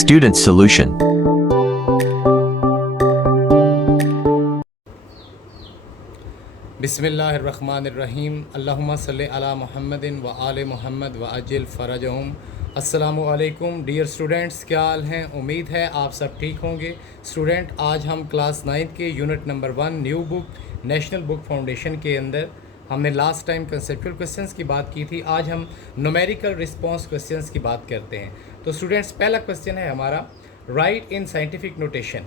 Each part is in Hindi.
Student solution. बिस्मिल्लाहिर्रहमानिर्रहीम अल्लाहुम्मा सल्लि अला मुहम्मदिन व आले मुहम्मद व अजिल फ़रजहुम। अस्सलामु अलैकुम डियर स्टूडेंट्स, क्या हाल हैं? उम्मीद है आप सब ठीक होंगे। स्टूडेंट, आज हम क्लास 9 के unit number 1 new book national book foundation के अंदर हमने लास्ट टाइम कंसेप्चुअल क्वेश्चंस की बात की थी। आज हम न्यूमेरिकल रिस्पांस क्वेश्चंस की बात करते हैं। तो स्टूडेंट्स, पहला क्वेश्चन है हमारा, right in scientific notation.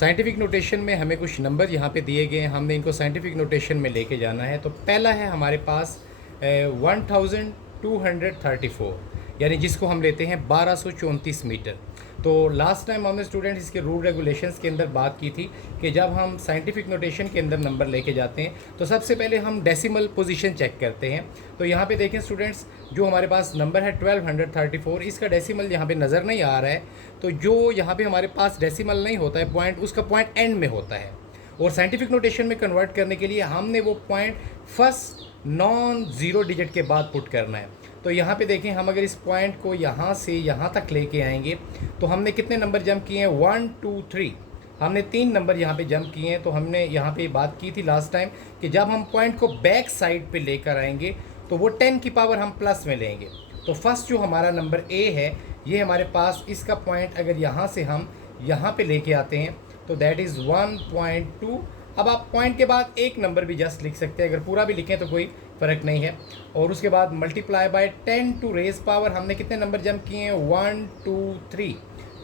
Scientific notation में हमें कुछ नंबर यहाँ पे दिए गए हैं, हमने इनको साइंटिफिक नोटेशन में लेके जाना है। तो पहला है हमारे पास 1234, यानी जिसको हम लेते हैं 1234 मीटर। तो लास्ट टाइम हमने स्टूडेंट इसके रूल रेगुलेशंस के अंदर बात की थी कि जब हम साइंटिफिक नोटेशन के अंदर नंबर लेके जाते हैं तो सबसे पहले हम डेसिमल पोजीशन चेक करते हैं। तो यहाँ पे देखें स्टूडेंट्स, जो हमारे पास नंबर है 1234, इसका डेसिमल यहाँ पे नज़र नहीं आ रहा है। तो जो यहाँ पे हमारे पास डेसिमल नहीं होता है पॉइंट, उसका पॉइंट एंड में होता है। और साइंटिफिक नोटेशन में कन्वर्ट करने के लिए हमने वो point first non zero digit के बाद पुट करना है। तो यहाँ पे देखें, हम अगर इस पॉइंट को यहाँ से यहाँ तक लेके आएंगे तो हमने कितने नंबर जंप किए हैं? 1 2 3, हमने 3 नंबर यहाँ पे जंप किए हैं। तो हमने यहाँ पे बात की थी लास्ट टाइम कि जब हम पॉइंट को बैक साइड पे लेकर आएंगे तो वो 10 की पावर हम प्लस में लेंगे। तो फर्स्ट जो हमारा नंबर ए है, ये हमारे पास इसका पॉइंट अगर यहाँ से हम यहाँ पे लेके आते हैं तो दैट इज़ 1.2। अब आप पॉइंट के बाद एक नंबर भी जस्ट लिख सकते हैं, अगर पूरा भी लिखें तो कोई फ़र्क नहीं है। और उसके बाद multiply by 10 to raise power, हमने कितने नंबर जंप किए हैं? 1 2 3।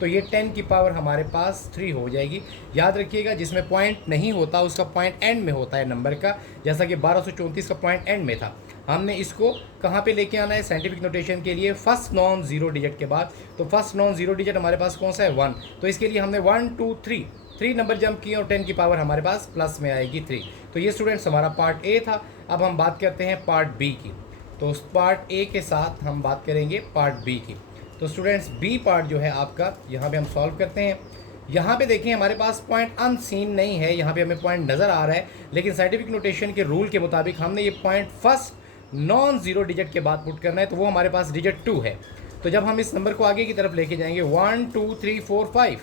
तो ये 10 की पावर हमारे पास 3 हो जाएगी। याद रखिएगा, जिसमें पॉइंट नहीं होता उसका पॉइंट एंड में होता है नंबर का, जैसा कि 1234 का पॉइंट एंड में था। हमने इसको कहाँ पे लेके आना है साइंटिफिक नोटेशन के लिए? फर्स्ट नॉन ज़ीरो डिजिट के बाद। तो फर्स्ट नॉन ज़ीरो डिजिट हमारे पास कौन सा है? 1। तो इसके लिए हमने 1 2 3 नंबर जंप किए और 10 की पावर हमारे पास प्लस में आएगी 3। तो ये स्टूडेंट्स हमारा पार्ट ए था। अब हम बात करते हैं पार्ट बी की। तो उस पार्ट ए के साथ हम बात करेंगे पार्ट बी की। तो स्टूडेंट्स, बी पार्ट जो है आपका, यहाँ पे हम सॉल्व करते हैं। यहाँ पे देखें, हमारे पास पॉइंट अनसीन नहीं है, यहाँ पे हमें पॉइंट नज़र आ रहा है, लेकिन साइंटिफिक नोटेशन के रूल के मुताबिक हमने ये point first non zero digit के बाद पुट करना है। तो वो हमारे पास डिजिट 2 है। तो जब हम इस नंबर को आगे की तरफ लेके जाएंगे, 1 2 3 4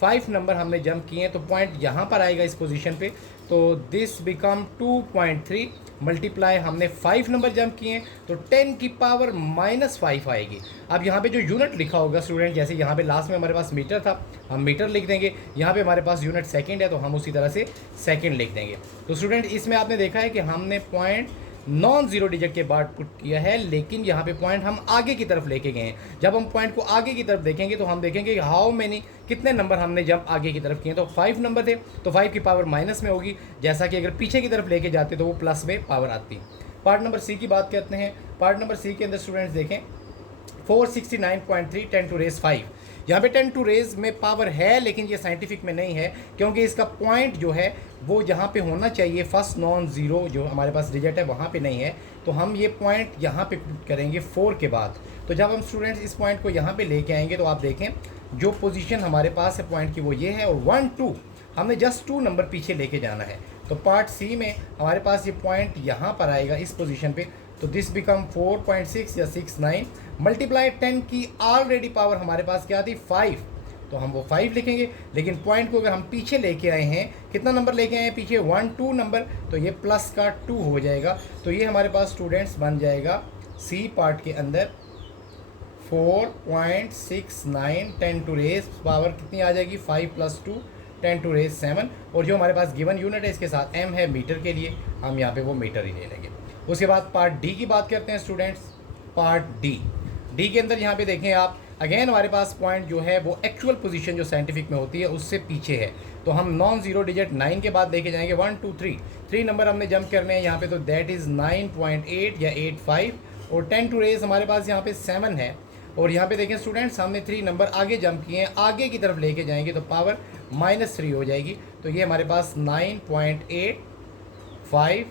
5 नंबर हमने जंप किए हैं, तो पॉइंट यहाँ पर आएगा इस पोजीशन पे। तो दिस बिकम 2.3 मल्टीप्लाई, हमने 5 नंबर जंप किए हैं तो 10 की पावर -5 आएगी। अब यहाँ पे जो यूनिट लिखा होगा स्टूडेंट, जैसे यहाँ पे लास्ट में हमारे पास मीटर था, हम मीटर लिख देंगे। यहाँ पे हमारे पास यूनिट सेकंड है तो हम उसी तरह से सेकंड लिख देंगे। तो स्टूडेंट, इसमें आपने देखा है कि हमने पॉइंट नॉन ज़ीरो डिजिट के बाद पुट किया है, लेकिन यहाँ पे पॉइंट हम आगे की तरफ लेके गए हैं। जब हम पॉइंट को आगे की तरफ देखेंगे तो हम देखेंगे कि हाउ मैनी, कितने नंबर हमने जब आगे की तरफ किए। तो 5 नंबर थे, तो 5 की पावर माइनस में होगी, जैसा कि अगर पीछे की तरफ लेके जाते तो वो प्लस में पावर आती। पार्ट नंबर सी की बात करते हैं। पार्ट नंबर सी के अंदर स्टूडेंट्स देखें, 469.3 10 टू रेज 5। यहाँ पे 10 टू रेज में पावर है, लेकिन ये साइंटिफिक में नहीं है, क्योंकि इसका पॉइंट जो है वो यहाँ पे होना चाहिए फर्स्ट नॉन ज़ीरो जो हमारे पास डिजिट है वहाँ पे नहीं है। तो हम ये पॉइंट यहाँ पे पुट करेंगे 4 के बाद। तो जब हम स्टूडेंट्स इस पॉइंट को यहाँ पे लेके आएंगे तो आप देखें जो पोजीशन हमारे पास है पॉइंट की वो ये है, और 1 2 हमने जस्ट 2 नंबर पीछे लेके जाना है। तो पार्ट सी में हमारे पास ये पॉइंट यहाँ पर आएगा इस पोजीशन पे। तो दिस बिकम 4.6 या 69 मल्टीप्लाई 10 की ऑलरेडी पावर हमारे पास क्या थी? 5। तो हम वो 5 लिखेंगे, लेकिन पॉइंट को अगर हम पीछे लेके आए हैं, कितना नंबर लेके आए हैं पीछे? 1 2 नंबर, तो ये प्लस का 2 हो जाएगा। तो ये हमारे पास स्टूडेंट्स बन जाएगा सी पार्ट के अंदर 4.69 10 टू रेज पावर कितनी आ जाएगी? 5 + 2 10 टू रेज 7। और जो हमारे पास गिवन यूनिट है इसके साथ m है मीटर के लिए, हम यहाँ पे वो मीटर ही ले लेंगे। उसके बाद पार्ट डी की बात करते हैं स्टूडेंट्स। पार्ट डी के अंदर यहाँ पे देखें आप, अगेन हमारे पास पॉइंट जो है वो एक्चुअल पोजीशन जो साइंटिफिक में होती है उससे पीछे है। तो हम नॉन ज़ीरो डिजिट 9 के बाद लेके जाएंगे। 1 2 3 नंबर हमने जंप करने हैं यहाँ पे, तो दैट इज़ 9.8 या 85। और 10 टू रेज हमारे पास यहाँ पे 7 है। और यहाँ पे देखें स्टूडेंट्स, हमने 3 नंबर आगे जंप किए हैं, आगे की तरफ लेके जाएंगे तो पावर -3 हो जाएगी। तो ये हमारे पास 9.85,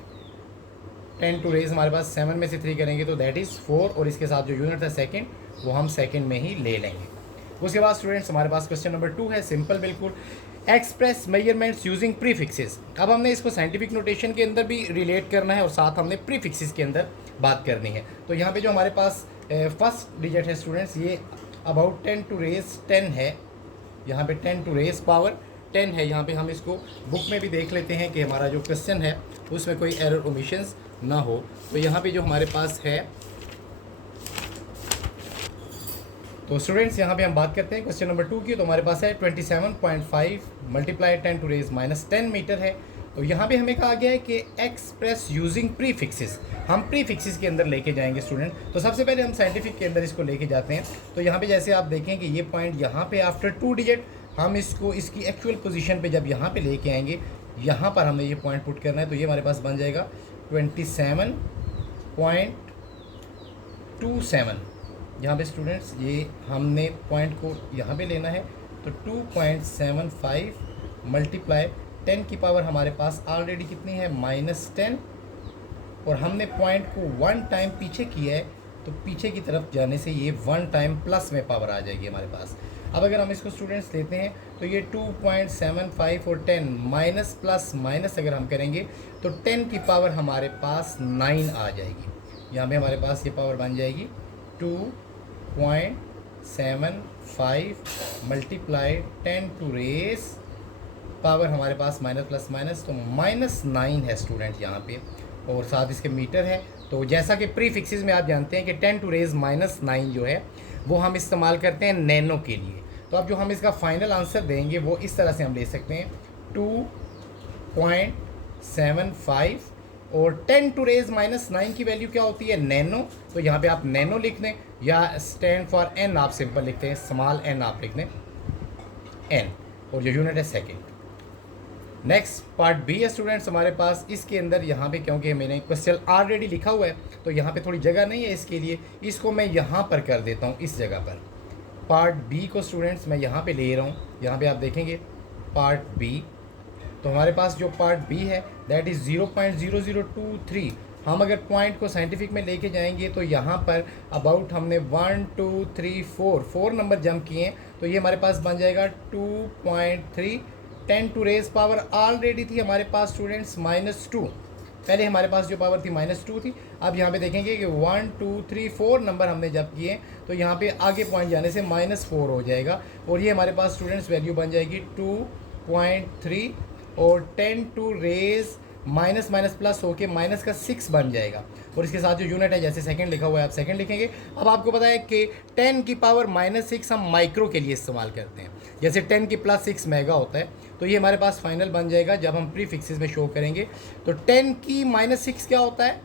10 टू रेज हमारे पास 7 में से 3 करेंगे तो दैट इज़ 4। और इसके साथ जो यूनिट है सेकंड, वो हम सेकंड में ही ले लेंगे। उसके बाद स्टूडेंट्स हमारे पास क्वेश्चन नंबर 2 है, सिंपल बिल्कुल, एक्सप्रेस मेजरमेंट्स यूजिंग प्रीफिक्सेस। अब हमने इसको साइंटिफिक नोटेशन के अंदर भी रिलेट करना है और साथ हमने प्रीफिक्सेस के अंदर बात करनी है। तो यहाँ पे जो हमारे पास फर्स्ट डिजिट है स्टूडेंट्स, ये अबाउट 10 टू रेज 10 है, यहाँ पे 10 टू रेज पावर 10 है। यहाँ पे हम इसको बुक में भी देख लेते हैं कि हमारा जो क्वेश्चन है उसमें कोई एरर ओमिशंस ना हो। तो यहाँ पे जो हमारे पास है, तो स्टूडेंट्स यहाँ पे हम बात करते हैं क्वेश्चन नंबर 2 की। तो हमारे पास है 27.5 मल्टीप्लाई 10 टू रेज -10 मीटर है। तो यहाँ पे हमें कहा गया है कि एक्सप्रेस यूजिंग प्रीफिक्सेस, हम प्रीफिक्सेस के अंदर लेके जाएंगे स्टूडेंट। तो सबसे पहले हम साइंटिफिक के अंदर इसको लेके जाते हैं। तो यहाँ पे जैसे आप देखें कि ये पॉइंट यहाँ पे आफ्टर 2 डिजिट हम इसको इसकी एक्चुअल पोजीशन पे जब यहाँ पे लेके आएंगे, यहाँ पर हमें ये पॉइंट पुट करना है। तो ये हमारे पास बन जाएगा 27.27। यहाँ पे स्टूडेंट्स ये हमने पॉइंट को यहाँ पे लेना है। तो 2.75 मल्टीप्लाई 10 की पावर हमारे पास ऑलरेडी कितनी है -10, और हमने पॉइंट को 1 टाइम पीछे किया है। तो पीछे की तरफ जाने से ये 1 टाइम प्लस में पावर आ जाएगी हमारे पास। अब अगर हम इसको स्टूडेंट्स लेते हैं तो ये 2.75 और 10 माइनस प्लस माइनस अगर हम करेंगे तो 10 की पावर हमारे पास 9 आ जाएगी। यहाँ पे हमारे पास ये पावर बन जाएगी 2.75 मल्टीप्लाई 10 टू रेस पावर हमारे पास माइनस प्लस माइनस, तो -9 है स्टूडेंट यहाँ पे, और साथ इसके मीटर है। तो जैसा कि प्रीफिक्सेस में आप जानते हैं कि 10 टू रेज -9 जो है वो हम इस्तेमाल करते हैं नैनो के लिए। तो अब जो हम इसका फाइनल आंसर देंगे वो इस तरह से हम ले सकते हैं 2.75, और 10 टू रेज -9 की वैल्यू क्या होती है, नैनो। तो यहाँ पे आप नैनो लिख दें, या स्टैंड फॉर एन आप सिंपल लिखते हैं, स्मॉल एन आप लिख दें, एन, और जो यूनिट है सेकेंड। नेक्स्ट पार्ट बी है स्टूडेंट्स हमारे पास। इसके अंदर यहाँ पे क्योंकि मैंने क्वेश्चन ऑलरेडी लिखा हुआ है तो यहाँ पे थोड़ी जगह नहीं है इसके लिए, इसको मैं यहाँ पर कर देता हूँ, इस जगह पर। पार्ट बी को स्टूडेंट्स मैं यहाँ पे ले रहा हूँ। यहाँ पे आप देखेंगे पार्ट बी, तो हमारे पास जो पार्ट बी है दैट इज़ 0.0023। हम अगर पॉइंट को साइंटिफिक में लेके जाएंगे तो यहाँ पर अबाउट हमने 1 2 3 4 नंबर जंप किए हैं। तो ये हमारे पास बन जाएगा 2.3। 10 टू रेज पावर ऑलरेडी थी हमारे पास स्टूडेंट्स -2, पहले हमारे पास जो पावर थी -2 थी। अब यहाँ पे देखेंगे कि 1 2 3 4 नंबर हमने जब किए तो यहाँ पे आगे पॉइंट जाने से -4 हो जाएगा, और ये हमारे पास स्टूडेंट्स वैल्यू बन जाएगी 2.3, और 10 to raise minus minus plus होके माइनस का 6 बन जाएगा, और इसके साथ जो यूनिट है जैसे सेकंड लिखा हुआ है आप सेकंड लिखेंगे। अब आपको पता है कि 10 की पावर -6 हम माइक्रो के लिए इस्तेमाल करते हैं, जैसे 10 की +6 मेगा होता है। तो ये हमारे पास फाइनल बन जाएगा जब हम प्रीफिक्सेस में शो करेंगे। तो 10 की -6 क्या होता है,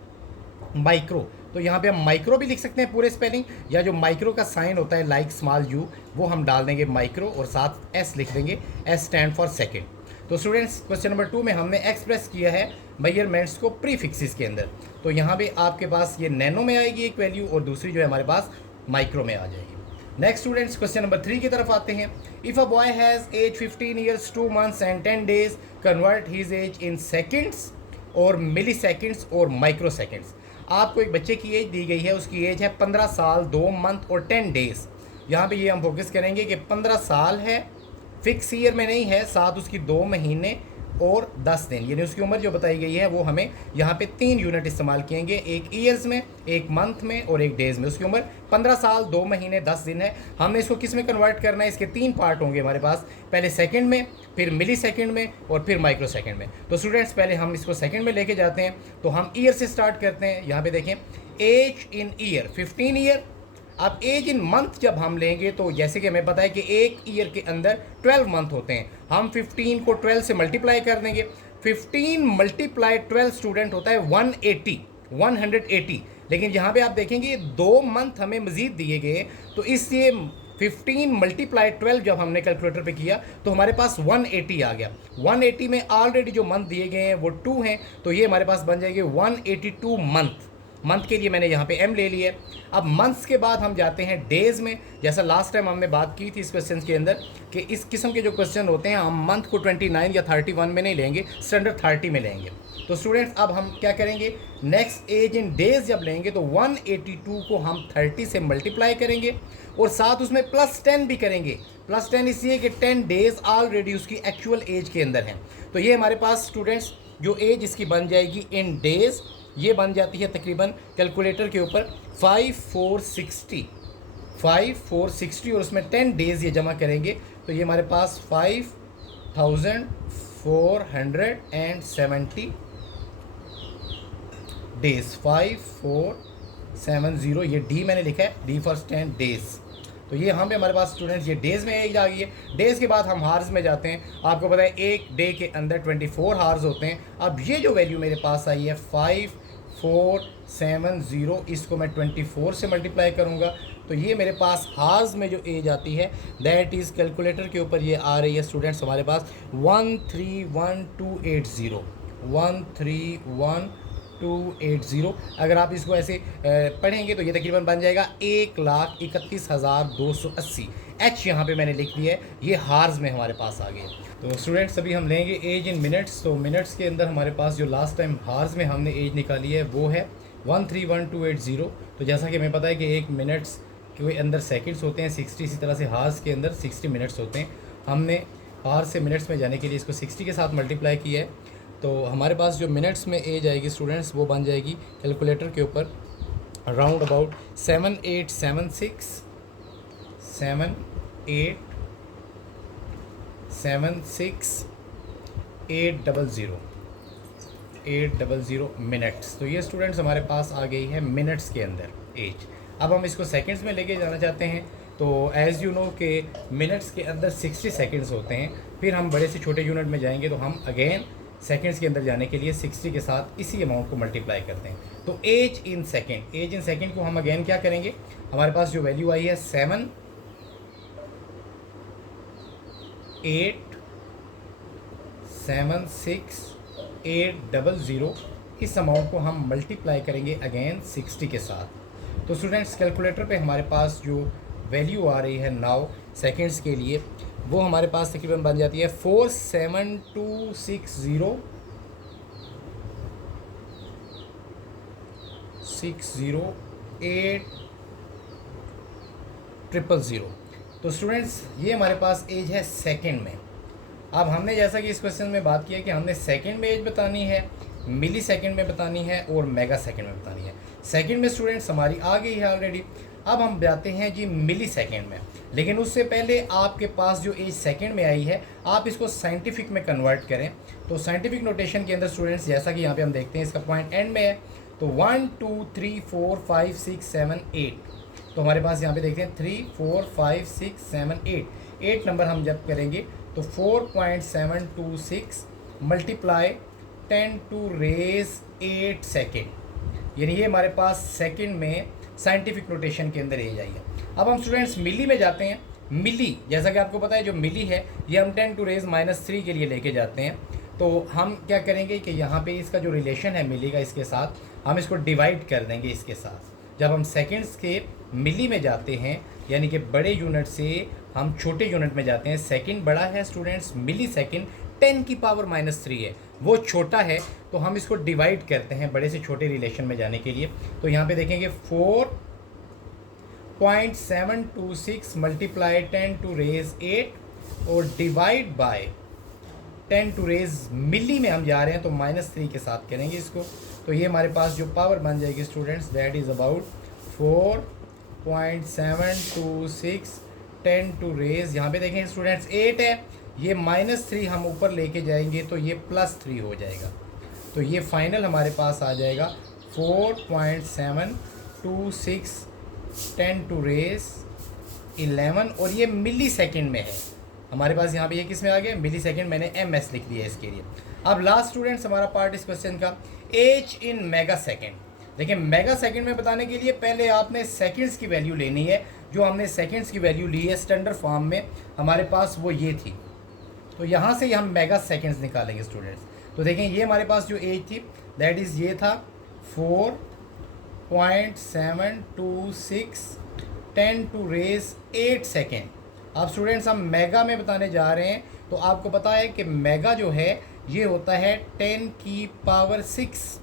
माइक्रो। तो यहाँ पे हम माइक्रो भी लिख सकते हैं पूरे स्पेलिंग, या जो माइक्रो का साइन होता है लाइक स्मॉल यू, वो हम डाल देंगे माइक्रो, और साथ एस लिख देंगे, एस स्टैंड फॉर सेकेंड। तो स्टूडेंट्स क्वेश्चन नंबर 2 में हमने एक्सप्रेस किया है मेजरमेंट्स को प्रीफिक्सेस के अंदर। तो यहाँ पे आपके पास ये नैनो में आएगी एक वैल्यू, और दूसरी जो है हमारे पास माइक्रो में आ जाएगी। नेक्स्ट स्टूडेंट्स क्वेश्चन नंबर 3 की तरफ आते हैं। If a boy has age 15 years 2 months and 10 days, convert his age in seconds और मिली सेकेंड्स और माइक्रो सेकेंड्स। आपको एक बच्चे की एज दी गई है, उसकी एज है 15 साल 2 मंथ और 10 डेज। यहाँ पे ये हम फोकस करेंगे कि 15 साल है, फिक्स ईयर में नहीं है, साथ उसकी 2 महीने और 10 दिन, यानी उसकी उम्र जो बताई गई है वो हमें यहाँ पे 3 यूनिट इस्तेमाल किएंगे, एक ईयर्स में, एक मंथ में और एक डेज में। उसकी उम्र 15 साल 2 महीने 10 दिन है। हमने इसको किस में कन्वर्ट करना है, इसके 3 पार्ट होंगे हमारे पास, पहले सेकंड में, फिर मिली सेकंड में और फिर माइक्रो सेकंड में। तो स्टूडेंट्स पहले हम इसको सेकंड में लेके जाते हैं। तो हम ईयर से स्टार्ट करते हैं। यहाँ पे देखें एज इन ईयर 15 ईयर। अब एज इन मंथ जब हम लेंगे तो जैसे कि हमें पता है कि एक ईयर के अंदर 12 मंथ होते हैं, हम 15 को 12 से मल्टीप्लाई कर देंगे। 15 मल्टीप्लाई 12 स्टूडेंट होता है 180, लेकिन यहाँ पे आप देखेंगे 2 मंथ हमें मज़ीद दिए गए, तो इसलिए 15 मल्टीप्लाई 12 जब हमने कैलकुलेटर पे किया तो हमारे पास 180 आ गया। 180 में ऑलरेडी जो मंथ दिए गए हैं वो 2 हैं, तो ये हमारे पास बन जाएंगे 182 मंथ। मंथ के लिए मैंने यहाँ पे m ले लिया है। अब मंथ्स के बाद हम जाते हैं डेज़ में। जैसा लास्ट टाइम हमने बात की थी इस क्वेश्चन के अंदर कि इस किस्म के जो क्वेश्चन होते हैं हम मंथ को 29 या 31 में नहीं लेंगे, स्टैंडर्ड 30 में लेंगे। तो स्टूडेंट्स अब हम क्या करेंगे, नेक्स्ट एज इन डेज़ जब लेंगे तो 182 को हम 30 से मल्टीप्लाई करेंगे और साथ उसमें +10 भी करेंगे। +10 इसलिए कि 10 डेज़ ऑलरेडी उसकी एक्चुअल एज के अंदर हैं। तो ये हमारे पास स्टूडेंट्स जो एज इसकी बन जाएगी इन डेज़, ये बन जाती है तकरीबन कैलकुलेटर के ऊपर 5460 5460 और उसमें 10 डेज़ ये जमा करेंगे तो ये हमारे पास 5470 डेज़, 5470, ये डी मैंने लिखा है, डी फॉर 10 डेज़। तो ये यहाँ पे हमारे पास स्टूडेंट्स ये डेज़ में एज आ गई है। डेज़ के बाद हम हार्स में जाते हैं। आपको पता है एक डे के अंदर 24 हार्स होते हैं। अब ये जो वैल्यू मेरे पास आई है 5470, इसको मैं 24 से मल्टीप्लाई करूँगा तो ये मेरे पास हार्स में जो एज आती है दैट इज़ कैलकुलेटर के ऊपर ये आ रही है स्टूडेंट्स हमारे पास 131280, 131280। अगर आप इसको ऐसे पढ़ेंगे तो ये तकरीबन बन जाएगा 1,31,280। एच यहाँ पे मैंने लिख दिया है, ये हार्स में हमारे पास आ गए। तो स्टूडेंट्स अभी हम लेंगे एज इन मिनट्स। तो मिनट्स के अंदर हमारे पास जो लास्ट टाइम हार्स में हमने एज निकाली है वो है 131280। तो जैसा कि हमें पता है कि एक मिनट्स के अंदर सेकंड्स होते हैं 60, इसी तरह से हार्स के अंदर 60 मिनट्स होते हैं। हमने हार्स से मिनट्स में जाने के लिए इसको 60 के साथ मल्टीप्लाई किया है तो हमारे पास जो मिनट्स में एज आएगी स्टूडेंट्स वो बन जाएगी कैलकुलेटर के ऊपर अराउंड अबाउट 7876 800 मिनट्स। तो ये स्टूडेंट्स हमारे पास आ गई है मिनट्स के अंदर एज। अब हम इसको सेकंड्स में लेके जाना चाहते हैं तो एज़ यू नो के मिनट्स के अंदर 60 सेकंड्स होते हैं। फिर हम बड़े से छोटे यूनिट में जाएंगे तो हम अगेन सेकंड्स के अंदर जाने के लिए 60 के साथ इसी अमाउंट को मल्टीप्लाई करते हैं। तो एज इन सेकंड को हम अगेन क्या करेंगे, हमारे पास जो वैल्यू आई है 7876800, इस अमाउंट को हम मल्टीप्लाई करेंगे अगेन 60 के साथ। तो स्टूडेंट्स कैलकुलेटर पे हमारे पास जो वैल्यू आ रही है नाउ सेकंड्स के लिए वो हमारे पास तकरीबन बन जाती है 472,608,000। तो स्टूडेंट्स ये हमारे पास एज है सेकंड में। अब हमने जैसा कि इस क्वेश्चन में बात किया कि हमने सेकंड में एज बतानी है, मिली सेकेंड में बतानी है और मेगा सेकेंड में बतानी है। सेकेंड में स्टूडेंट्स हमारी आ गई है ऑलरेडी। अब हम जाते हैं जी मिली सेकेंड में, लेकिन उससे पहले आपके पास जो एज सेकेंड में आई है आप इसको साइंटिफिक में कन्वर्ट करें। तो साइंटिफिक नोटेशन के अंदर स्टूडेंट्स जैसा कि यहाँ पे हम देखते हैं इसका पॉइंट एंड में है तो 1 2 3 4 5 6 7 8। तो हमारे पास यहाँ पे देखते हैं 3 4 5 6 7 8 नंबर हम जब करेंगे तो 4.726 मल्टीप्लाई 10 टू रेज 8 सेकेंड, यानी ये हमारे पास सेकेंड में साइंटिफिक नोटेशन के अंदर एज आई है। अब हम स्टूडेंट्स मिली में जाते हैं। मिली जैसा कि आपको पता है जो मिली है ये हम 10 टू रेज -3 के लिए लेके जाते हैं। तो हम क्या करेंगे कि यहाँ पे इसका जो रिलेशन है मिली का इसके साथ हम इसको डिवाइड कर देंगे इसके साथ। जब हम सेकेंड्स के मिली में जाते हैं यानी कि बड़े यूनिट से हम छोटे यूनिट में जाते हैं, सेकंड बड़ा है स्टूडेंट्स, मिली सेकेंड 10 की पावर -3 है, वो छोटा है, तो हम इसको डिवाइड करते हैं बड़े से छोटे रिलेशन में जाने के लिए। तो यहाँ पे देखेंगे 4.726 मल्टीप्लाई 10 टू रेज 8 और डिवाइड बाय 10 टू रेज मिली में हम जा रहे हैं तो -3 के साथ करेंगे इसको। तो ये हमारे पास जो पावर बन जाएगी students that is about 4.726 10 to raise, यहाँ पे देखें स्टूडेंट्स 8 है, ये -3 हम ऊपर लेके जाएंगे तो ये +3 हो जाएगा। तो ये फाइनल हमारे पास आ जाएगा 4.726 10 टू रेज 11 और ये मिली सेकेंड में है हमारे पास। यहाँ पे ये किस में आ गया, मिली सेकेंड, मैंने MS लिख दिया इसके लिए। अब लास्ट स्टूडेंट्स हमारा पार्ट इस क्वेश्चन का एज इन मेगा सेकेंड। देखिए मेगा सेकेंड में बताने के लिए पहले आपने सेकेंड्स की वैल्यू लेनी है। जो हमने सेकेंड्स की वैल्यू ली है स्टैंडर्ड फॉर्म में हमारे पास वो ये थी, तो यहाँ से हम मेगा सेकेंड्स निकालेंगे स्टूडेंट्स। तो देखें ये हमारे पास जो एज थी दैट इज़ ये था 4.726 10 टू रेज 8 सेकेंड। अब स्टूडेंट्स हम मेगा में बताने जा रहे हैं तो आपको पता है कि मेगा जो है ये होता है 10 की पावर 6।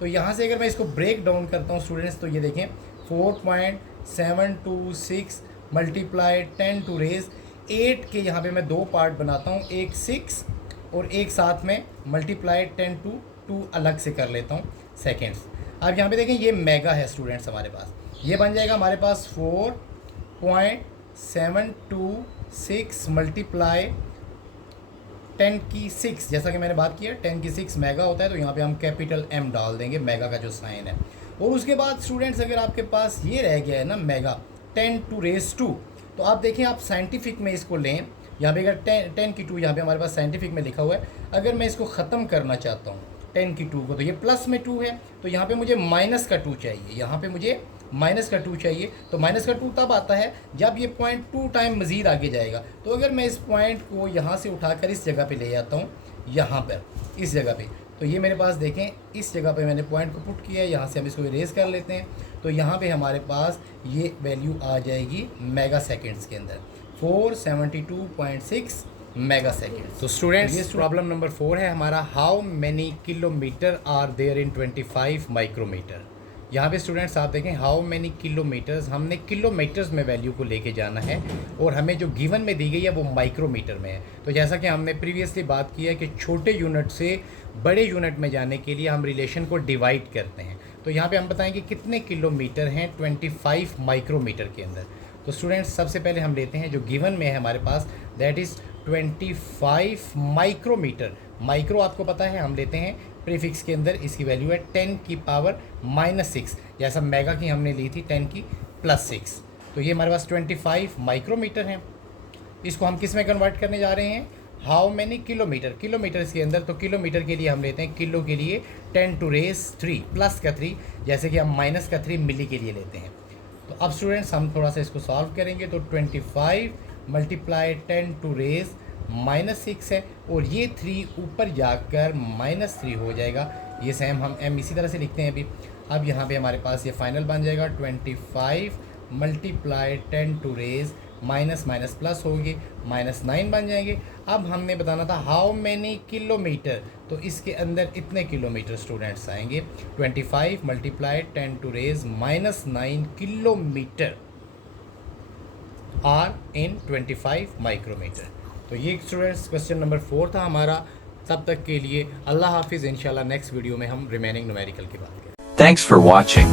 तो यहाँ से अगर मैं इसको ब्रेक डाउन करता हूँ स्टूडेंट्स तो ये देखें 4.726 मल्टीप्लाई 10 टू रेज 8 के यहाँ पे मैं दो पार्ट बनाता हूँ, एक 6 और एक साथ में मल्टीप्लाई 10 टू 2 अलग से कर लेता हूँ सेकेंड्स। अब यहाँ पे देखें ये मेगा है स्टूडेंट्स हमारे पास। ये बन जाएगा हमारे पास 4.726 मल्टीप्लाई 10 की 6, जैसा कि मैंने बात किया 10 की 6 मेगा होता है, तो यहाँ पे हम कैपिटल M डाल देंगे, मेगा का जो साइन है। और उसके बाद स्टूडेंट्स अगर आपके पास ये रह गया है ना मेगा 10⁻², तो आप देखें आप साइंटिफिक में इसको लें, यहाँ पे अगर 10 की 2 यहाँ पे हमारे पास साइंटिफिक में लिखा हुआ है, अगर मैं इसको ख़त्म करना चाहता हूँ 10 की 2 को, तो ये प्लस में 2 है, तो यहाँ पे मुझे माइनस का 2 चाहिए, यहाँ पे मुझे माइनस का 2 चाहिए। तो माइनस का 2 तब आता है जब ये पॉइंट 2 टाइम मज़ीद आगे जाएगा। तो अगर मैं इस पॉइंट को यहाँ से उठाकर इस जगह पे ले जाता हूँ, यहाँ पर इस जगह पे, तो ये मेरे पास देखें इस जगह पे मैंने पॉइंट को पुट किया है, यहाँ से हम इसको इरेज कर लेते हैं, तो यहाँ पे हमारे पास ये वैल्यू आ जाएगी मेगा सेकेंड्स के अंदर 472.6 मेगा सेकेंड। तो स्टूडेंट्स ये प्रॉब्लम नंबर 4 है हमारा, how many kilometre are there in 25 micrometre. यहाँ पे स्टूडेंट्स आप देखें हाउ मैनी किलोमीटर्स, हमने किलोमीटर्स में वैल्यू को लेके जाना है और हमें जो गिवन में दी गई है वो माइक्रोमीटर में है। तो जैसा कि हमने प्रीवियसली बात की है कि छोटे यूनिट से बड़े यूनिट में जाने के लिए हम रिलेशन को डिवाइड करते हैं। तो यहाँ पे हम बताएंगे कितने किलोमीटर हैं 25 माइक्रोमीटर के अंदर। तो स्टूडेंट्स सबसे पहले हम लेते हैं जो गिवन में है हमारे पास, दैट इज़ 25 माइक्रोमीटर। माइक्रो आपको पता है हम लेते हैं प्रीफिक्स के अंदर, इसकी वैल्यू है 10 की पावर -6, जैसा मेगा की हमने ली थी 10 की +6। तो ये हमारे पास 25 माइक्रोमीटर हैं। इसको हम किस में कन्वर्ट करने जा रहे हैं, हाउ मैनी किलोमीटर, किलोमीटर्स के अंदर। तो किलोमीटर के लिए हम लेते हैं किलो के लिए 10⁻³ प्लस का 3, जैसे कि हम माइनस का 3 मिली के लिए लेते हैं। तो अब स्टूडेंट्स हम थोड़ा सा इसको सॉल्व करेंगे, तो 25 मल्टीप्लाई 10⁻⁻6 है और ये 3 ऊपर जाकर -3 हो जाएगा। ये सेम हम m इसी तरह से लिखते हैं अभी। अब यहाँ पे हमारे पास ये फाइनल बन जाएगा 25 मल्टीप्लाई 10⁻⁻ प्लस होगी -9 बन जाएंगे। अब हमने बताना था हाउ मैनी किलोमीटर, तो इसके अंदर इतने किलोमीटर स्टूडेंट्स आएंगे, 25 multiply 10⁻⁻9 kilometre are in 25 micrometre. तो ये स्टूडेंट्स क्वेश्चन नंबर 4 था हमारा। तब तक के लिए अल्लाह हाफिज़, इंशाल्लाह नेक्स्ट वीडियो में हम रिमेनिंग न्यूमेरिकल की बात करें। Thanks for watching.